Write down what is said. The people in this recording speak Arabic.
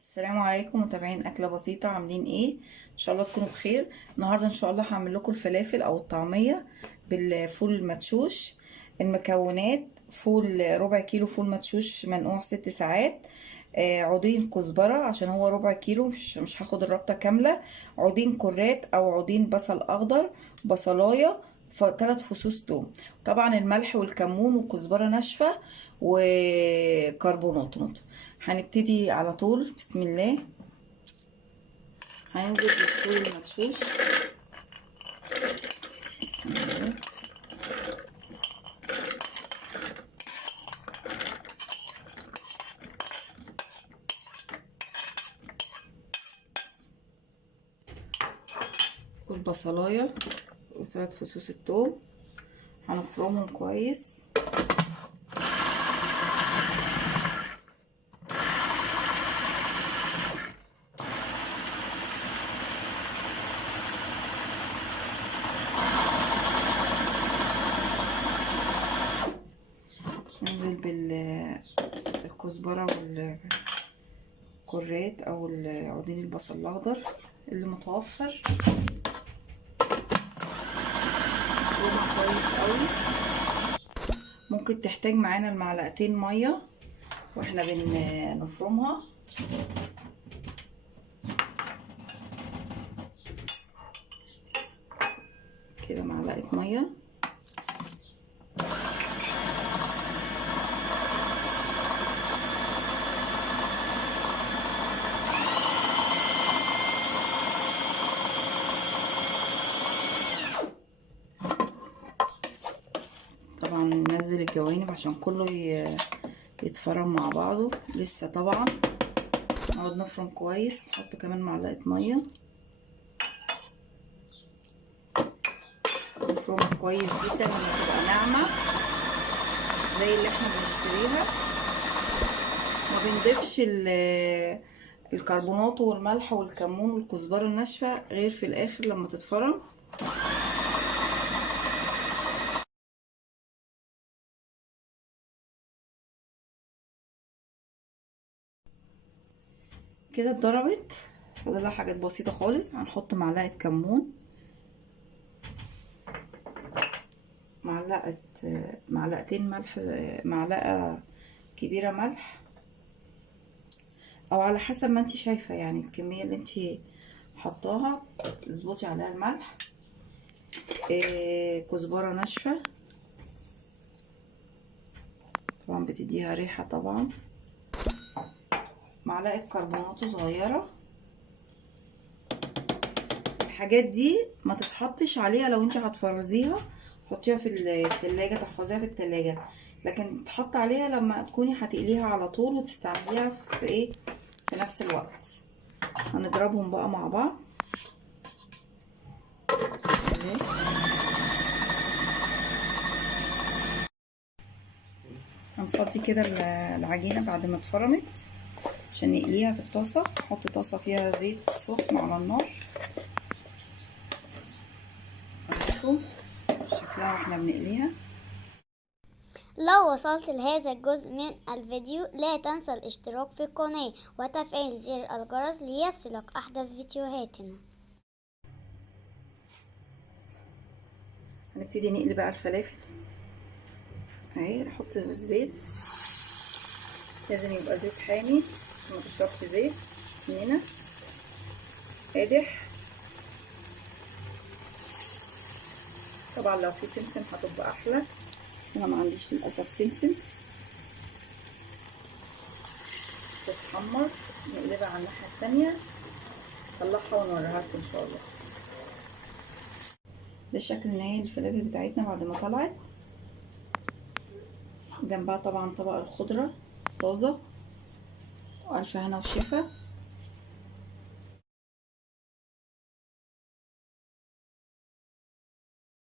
السلام عليكم متابعين اكله بسيطه، عاملين ايه؟ ان شاء الله تكونوا بخير. النهارده ان شاء الله هعمل لكم الفلافل او الطعميه بالفول المدشوش. المكونات: فول ربع كيلو فول مدشوش منقوع 6 ساعات، عودين كزبره عشان هو ربع كيلو، مش هاخد الربطه كامله، عودين كرات او عودين بصل اخضر، بصلايه، 3 فصوص توم. طبعا الملح والكمون والكزبره ناشفه وكربونات. هنبتدي على طول، بسم الله. هننزل بالفول المدشوش، بسم الله. والبصلايه و3 فصوص الثوم هنفرمهم كويس. ننزل بالكزبره والكرات او عودين البصل الاخضر اللي متوفر، نفرمها كويس قوي. ممكن تحتاج معانا المعلقتين ميه واحنا بنفرمها. كده معلقه ميه. طبعا ننزل الجوانب عشان كله يتفرم مع بعضه لسه. طبعا نقعد نفرم كويس، نحط كمان معلقه ميه، نفرمها كويس جدا لما تبقى ناعمه زي اللي احنا بنشتريها. ما بنضيفش الكربونات والملح والكمون والكزبره الناشفه غير في الاخر لما تتفرم. كده اتضربت، فاضلها حاجات بسيطه خالص. هنحط معلقه كمون، معلقتين ملح، معلقه كبيره ملح، او على حسب ما انت شايفه، يعني الكميه اللي انت حطاها تظبطي عليها الملح. كزبره ناشفه طبعا بتديها ريحه. طبعا معلقه كربونات صغيره. الحاجات دي ما تتحطش عليها لو انت هتفرزيها، حطيها في التلاجة، تحفظيها في التلاجة، لكن تحط عليها لما تكوني هتقليها على طول وتستعمليها في ايه، في نفس الوقت. هنضربهم بقى مع بعض، بسم الله. هنفضي كده العجينة بعد ما اتفرمت عشان نقليها في الطاسة. نحط طاسة فيها زيت سخن على النار، شكلها واحنا بنقليها. لو وصلت لهذا الجزء من الفيديو لا تنسى الاشتراك في القناة وتفعيل زر الجرس ليصلك أحدث فيديوهاتنا. هنبتدي نقلي بقى الفلافل اهي. نحط الزيت، لازم يبقى زيت حامي ما تشربش زيت مننا، قادح. طبعا لو في سمسم هتبقى احلى، انا ما عنديش للاسف سمسم. تتحمر، نقلبها على الناحيه الثانيه، نطلعها ونوريها لكم ان شاء الله. ده الشكل النهائي للفلافل بتاعتنا بعد ما طلعت. جنبها طبعا طبق الخضره طازه، والف هنا وشفا.